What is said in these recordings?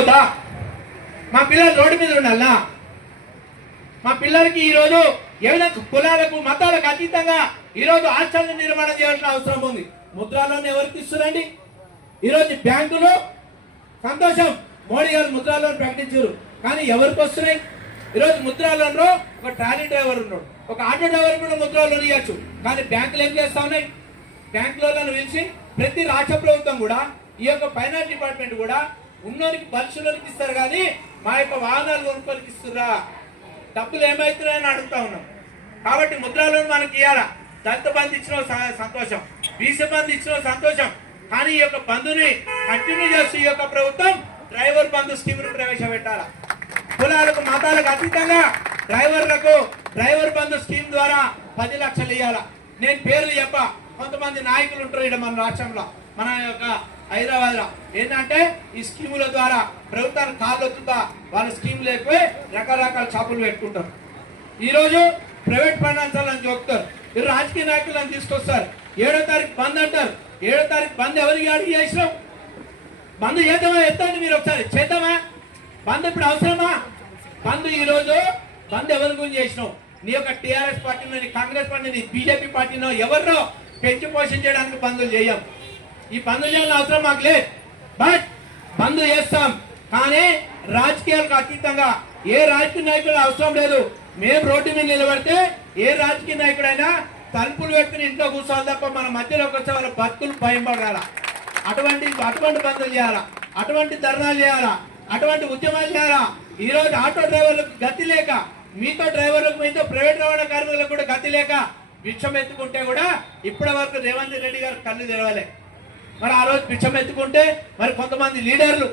పోతా. మా పిల్లలు రోడ్డు మీద ఉండాలా? మా పిల్లలకి ఈరోజు ఏమైనా కులాలకు మతాలకు అతీతంగా ఈరోజు ఆచరణ నిర్మాణం చేయాల్సిన అవసరం ఉంది. ముద్రాలను ఎవరికి ఇస్తున్నారండి? ఈరోజు బ్యాంకులు సంతోషం. మోడీ గారు ముద్రా లోన్ ప్రకటించారు. కానీ ఎవరికి వస్తున్నాయి? ఈరోజు ముద్రా లోన్లో ఒక ట్రాలీ డ్రైవర్ ఉన్నాడు. ఒక ఆటో డ్రైవర్ కూడా ముద్రా లోన్ ఇవ్వచ్చు కానీ బ్యాంకులు ఏం చేస్తా ఉన్నాయి? బ్యాంకులను పిలిచి ప్రతి రాష్ట్ర ప్రభుత్వం కూడా ఈ యొక్క ఫైనాన్స్ డిపార్ట్మెంట్ కూడా ఉన్నోరికి బలుసులోనికి ఇస్తారు కానీ మా యొక్క వాహనాలు కొనుక్కోనికి ఇస్తురా డబ్బులు ఏమవుతున్నాయని అడుగుతా ఉన్నాం. కాబట్టి ముద్రా లోన్ మనకి ఇవ్వాలా దళిత బంధు ఇచ్చిన స- సంతోషం. బీసీ బంధు ఇచ్చిన సంతోషం. కానీ ఈ యొక్క బంధుని కంటిన్యూ చేస్తూ ఈ యొక్క ప్రభుత్వం డ్రైవర్ బంధు స్కీమ్ను ప్రవేశపెట్టాలా? కులాలకు మతాలకు అతీతంగా డ్రైవర్లకు డ్రైవర్ బంధు స్కీమ్ ద్వారా పది లక్షలు ఇవ్వాలా నేను పేర్లు చెప్ప. కొంతమంది నాయకులు ఉంటారు ఇక్కడ మన రాష్ట్రంలో. మన యొక్క హైదరాబాద్లో ఏంటంటే ఈ స్కీముల ద్వారా ప్రభుత్వానికి కాళ్ళు వస్తుందా? వాళ్ళ స్కీమ్ లేకపోయి రకరకాల షాపులు పెట్టుకుంటారు. ఈరోజు ప్రైవేట్ ఫైనాన్షియల్ అని చెప్తారు మీరు రాజకీయ నాయకులను తీసుకొస్తారు. ఏడో తారీఖు బంద్ అంటారు. ఏడో తారీఖు బంద్ ఎవరికి అడిగి చేసినాం? బంద్ చేద్దామా? ఎత్తండి మీరు ఒకసారి. చేద్దామా? బంద్ ఇప్పుడు అవసరమా? బంద్ ఈరోజు బంద్ ఎవరి గురించి చేసినావు? నీ యొక్క టీఆర్ఎస్ పార్టీనో నీ కాంగ్రెస్ పార్టీ నీ బీజేపీ పార్టీనో ఎవరినో పెంచి పోషించడానికి బంద్లు చేయం. ఈ బంద్ చేయాలని అవసరం మాకు లేదు. బట్ బంద్ చేస్తాం. కానీ రాజకీయాలకు అతీతంగా ఏ రాజకీయ నాయకుడు అవసరం లేదు. మేము రోడ్డు మీద నిలబడితే ఏ రాజకీయ నాయకుడైనా తలుపులు పెట్టుకుని ఇంట్లో కూర్చోవాలి తప్ప మన మధ్యలోకి వచ్చే వాళ్ళ బతుకులు భయం పడాలా. అటువంటి అటువంటి బంధులు చేయాలా. అటువంటి ధర్నాలు చేయాలా. అటువంటి ఉద్యమాలు చేయాలా. ఈ రోజు ఆటో డ్రైవర్లకు గతి లేక మీతో డ్రైవర్లకు మీతో ప్రైవేట్ రవాణా కార్మికులకు కూడా గతి లేక విక్షం ఎత్తుకుంటే కూడా ఇప్పటి వరకు రేవంత్ రెడ్డి గారు కళ్ళు తెరవాలి. మరి ఆ రోజు పిచ్చం ఎత్తుకుంటే మరి కొంతమంది లీడర్లు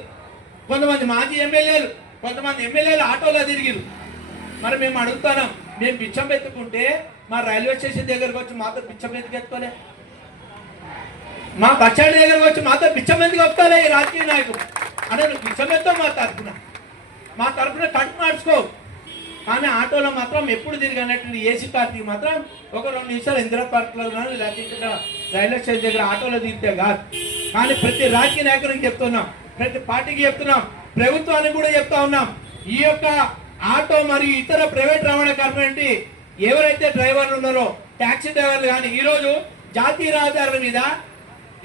కొంతమంది మాజీ ఎమ్మెల్యేలు కొంతమంది ఎమ్మెల్యేలు ఆటోలో తిరిగిరు. మరి మేము అడుగుతున్నాం మేము పిచ్చం ఎత్తుకుంటే మా రైల్వే స్టేషన్ దగ్గరకు వచ్చి మాతో పిచ్చం ఎత్తుకెత్తుకోలే మా మా స్టాండ్ దగ్గరకు వచ్చి మాతో పిచ్చం ఎందుకు వస్తాలే ఈ రాజకీయ నాయకుడు? అంటే నువ్వు పిచ్చం ఎత్తో మా తరఫున మా తరఫున కట్ మార్చుకో. కానీ ఆటోలో మాత్రం ఎప్పుడు తిరిగినట్టు ఏసీ పార్టీకి మాత్రం ఒక రెండు నిమిషాలు ఇందిరా పార్క్లో కానీ లేకపోతే ఇక్కడ రైల్వే స్టేషన్ దగ్గర ఆటోలో దిగితే కాదు. కానీ ప్రతి రాజకీయ నాయకునికి చెప్తున్నాం ప్రతి పార్టీకి చెప్తున్నాం ప్రభుత్వానికి కూడా చెప్తా ఉన్నాం. ఈ యొక్క ఆటో మరియు ఇతర ప్రైవేట్ రవాణా కార్పొరేట్ ఎవరైతే డ్రైవర్లు ఉన్నారో ట్యాక్సీ డ్రైవర్లు కానీ ఈరోజు జాతీయ రహదారుల మీద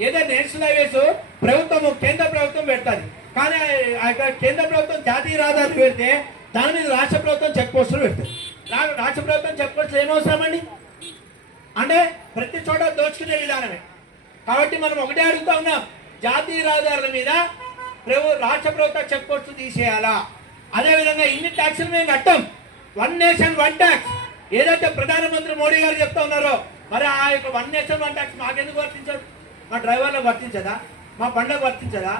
ఏదో నేషనల్ హైవేస్ ప్రభుత్వము కేంద్ర ప్రభుత్వం పెడతాది. కానీ ఆ యొక్క కేంద్ర ప్రభుత్వం జాతీయ రహదారులు పెడితే దాని మీద రాష్ట్ర ప్రభుత్వం చెక్ పోస్టులు పెడతాయి. రాష్ట్ర ప్రభుత్వం చెక్ పోస్టులు ఏమవసరం అండి అంటే ప్రతి చోట దోచుకునే విధానమే. కాబట్టి మనం ఒకటే అడుగుతా ఉన్నాం. జాతీయ రహదారుల మీద ప్రభు రాష్ట్ర ప్రభుత్వ చెక్ పోస్టులు తీసేయాలా? అదేవిధంగా ఇన్ని ట్యాక్సులు మేము కట్టాం. వన్ నేషన్ వన్ ట్యాక్స్ ఏదైతే ప్రధానమంత్రి మోడీ గారు చెప్తా ఉన్నారో మరి ఆ యొక్క వన్ నేషన్ వన్ ట్యాక్స్ మాకెందుకు వర్తించదు? మా డ్రైవర్లకు వర్తించదా? మా బండ్లకు వర్తించదా?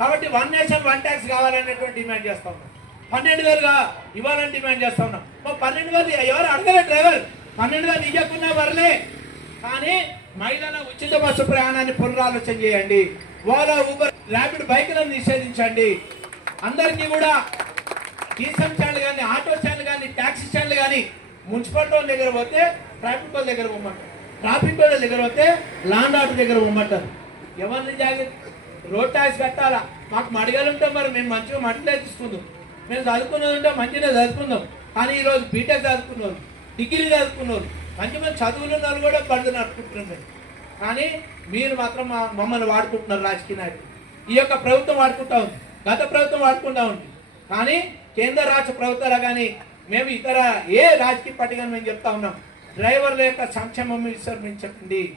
కాబట్టి వన్ నేషన్ వన్ ట్యాక్స్ కావాలనేటువంటి డిమాండ్ చేస్తా ఉన్నాం. పన్నెండు వేలుగా ఇవ్వాలని డిమాండ్ చేస్తా ఉన్నాం. మా పన్నెండు వేలు ఎవరు అడగలే డ్రైవర్? పన్నెండుగా వేలు వరలే కానీ మహిళల ఉచిత బస్సు ప్రయాణాన్ని పునరాలోచన చేయండి. ఓలా ఊబర్ ర్యాపిడ్ బైక్లను నిషేధించండి. అందరికీ కూడా టీసం స్టాండ్లు కానీ ఆటో స్టాండ్లు కానీ ట్యాక్సీ స్టాండ్లు కానీ మున్సిపాలిటీ వాళ్ళ దగ్గర పోతే ట్రాఫిక్ వాళ్ళ దగ్గర పోమంటారు. ట్రాఫిక్ వాళ్ళ దగ్గర పోతే లాండ్ ఆర్డర్ దగ్గర పోమంటారు. ఎవరిని జాగ్రత్త రోడ్ ట్యాక్స్ కట్టాలా? మాకు మడిగలు ఉంటాం మరి మేము మంచిగా మడిలే తీసుకుందాం మేము చదువుకున్నది ఉంటే మంచిగా చదువుకుందాం కానీ ఈరోజు బీటెక్ చదువుకున్నాం. డిగ్రీ చదువుకున్నారు మంచి మంచి చదువులు ఉన్న వాళ్ళు కూడా బండి నడుపుకుంటున్నారు కానీ మీరు మాత్రం మా- మమ్మల్ని వాడుకుంటున్నారు రాజకీయ నాయకులు. ఈ యొక్క ప్రభుత్వం వాడుకుంటా ఉంది. గత ప్రభుత్వం వాడుకుంటా ఉంది. కానీ కేంద్ర రాష్ట్ర ప్రభుత్వాలు కానీ మేము ఇతర ఏ రాజకీయ పార్టీ కానీ మేము చెప్తా ఉన్నాం. డ్రైవర్ల యొక్క సంక్షేమం విస్తరించండి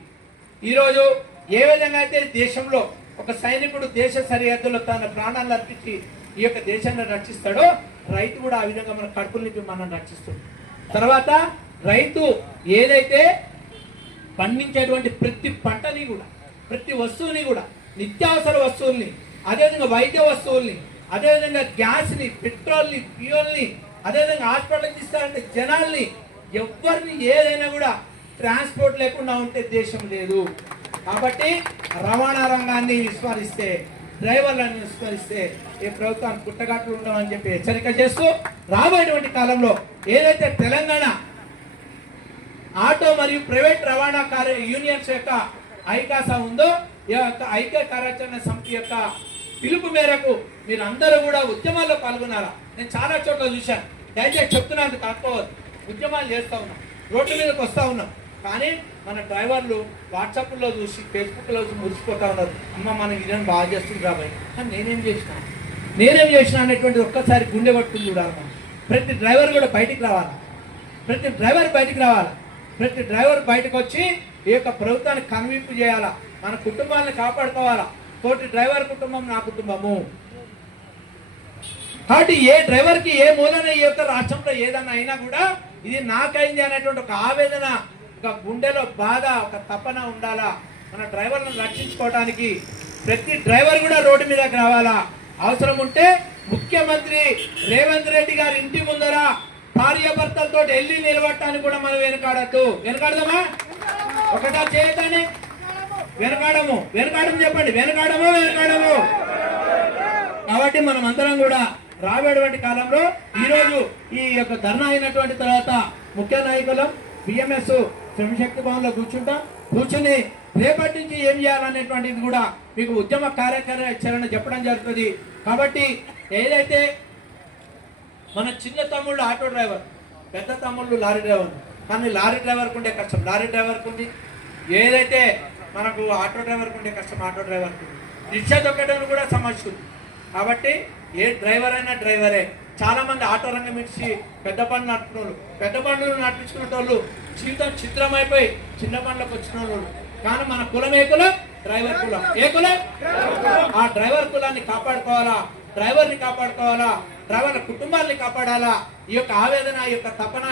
ఈరోజు ఏ విధంగా అయితే దేశంలో ఒక సైనికుడు దేశ సరిహద్దులో తన ప్రాణాలు అర్పించి ఈ యొక్క దేశాన్ని రక్షిస్తాడో రైతు కూడా ఆ విధంగా మన కడుపుల నింపి మనం రక్షిస్తుంది. తర్వాత రైతు ఏదైతే పండించేటువంటి ప్రతి పంటని కూడా ప్రతి వస్తువుని కూడా నిత్యావసర వస్తువుల్ని అదేవిధంగా వైద్య వస్తువుల్ని అదేవిధంగా గ్యాస్ని పెట్రోల్ని ఫ్యూయల్ని అదేవిధంగా హాస్పిటల్కి ఇస్తారంటే జనాల్ని ఎవరిని ఏదైనా కూడా ట్రాన్స్పోర్ట్ లేకుండా ఉంటే దేశం లేదు. కాబట్టి రవాణా రంగాన్ని విస్మరిస్తే డ్రైవర్లను విస్మరిస్తే ఈ ప్రభుత్వం పుట్టగట్లు ఉండమని చెప్పి హెచ్చరిక చేస్తూ రాబోయేటువంటి కాలంలో ఏదైతే తెలంగాణ ఆటో మరియు ప్రైవేట్ రవాణా కార్య యూనియన్స్ యొక్క ఐకాస ఉందో ఈ యొక్క ఐక్య కార్యాచరణ సమితి యొక్క పిలుపు మేరకు మీరు అందరూ కూడా ఉద్యమాల్లో పాల్గొన్నారా నేను చాలా చోట్ల చూశాను. దయచేసి చెప్తున్నాను కాకపోవద్దు ఉద్యమాలు చేస్తూ ఉన్నాం. రోడ్ల మీదకి వస్తూ ఉన్నాం. కానీ మన డ్రైవర్లు వాట్సాప్లో చూసి ఫేస్బుక్లో చూసి మురిసిపోతా ఉన్నారు. అమ్మ మనం ఇదని బాగా చేస్తుంది కాబట్టి కానీ నేనేం చేసిన? నేనేం చేసిన అనేటువంటి ఒక్కసారి గుండె పట్టుకుని చూడాలి మనం ప్రతి డ్రైవర్ కూడా బయటికి రావాలి. ప్రతి డ్రైవర్ బయటికి రావాలి. ప్రతి డ్రైవర్ బయటకు వచ్చి ఈ యొక్క ప్రభుత్వాన్ని కనువింపు చేయాలా? మన కుటుంబాన్ని కాపాడుకోవాలా? తోటి డ్రైవర్ కుటుంబం నా కుటుంబము. కాబట్టి ఏ డ్రైవర్కి ఏ మూలన ఈ యొక్క రాష్ట్రంలో ఏదైనా అయినా కూడా ఇది నాకైంది అనేటువంటి ఒక ఆవేదన ఒక గుండెలో బాధ ఒక తపన ఉండాలా? మన డ్రైవర్లను రక్షించుకోవడానికి ప్రతి డ్రైవర్ కూడా రోడ్డు మీదకి రావాలా? అవసరం ఉంటే ముఖ్యమంత్రి రేవంత్ రెడ్డి గారి ఇంటి ముందర భార్యాభర్తలతో వెళ్ళి నిలబడటానికి కూడా మనం వెనకాడద్దు. వెనకాడదామా? ఒకటా చేయటాన్ని? వెనకాడము. వెనకాడము చెప్పండి. వెనకాడము వెనకాడము. కాబట్టి మనం అందరం కూడా రాబోయేటువంటి కాలంలో ఈరోజు ఈ యొక్క ధర్నా అయినటువంటి తర్వాత ముఖ్య నాయకులం బిఎంఎస్ శ్రమశక్తి భవన్లో కూర్చుంటాం. కూర్చుని రేపటి నుంచి ఏం చేయాలనేటువంటిది కూడా మీకు ఉద్యమ కార్యాచరణ చెప్పడం జరుగుతుంది. కాబట్టి ఏదైతే మన చిన్న తమ్ముళ్ళు ఆటో డ్రైవర్ పెద్ద తమ్ముళ్ళు లారీ డ్రైవర్ కానీ లారీ డ్రైవర్కి ఉండే కష్టం లారీ డ్రైవర్కి ఉంది. ఏదైతే మనకు ఆటో డ్రైవర్కి ఉండే కష్టం ఆటో డ్రైవర్కి ఉంది. రిక్షా దొక్కడం కూడా సమస్య ఉంది. కాబట్టి ఏ డ్రైవర్ అయినా డ్రైవరే. చాలా మంది ఆటో రంగం ఇచ్చి పెద్ద బండ్లు నడుపుకున్నారు వాళ్ళు పెద్ద బండ్లు నడిపించుకునే వాళ్ళు జీవితం చిత్రమైపోయి చిన్న పనులకు వచ్చిన వాళ్ళు కానీ మన కులం ఏ కులం? డ్రైవర్ కులం. ఏ కులం? ఆ డ్రైవర్ కులాన్ని కాపాడుకోవాలా? డ్రైవర్ని కాపాడుకోవాలా? డ్రైవర్ల కుటుంబాన్ని కాపాడాలా? ఈ యొక్క ఆవేదన ఈ యొక్క తపన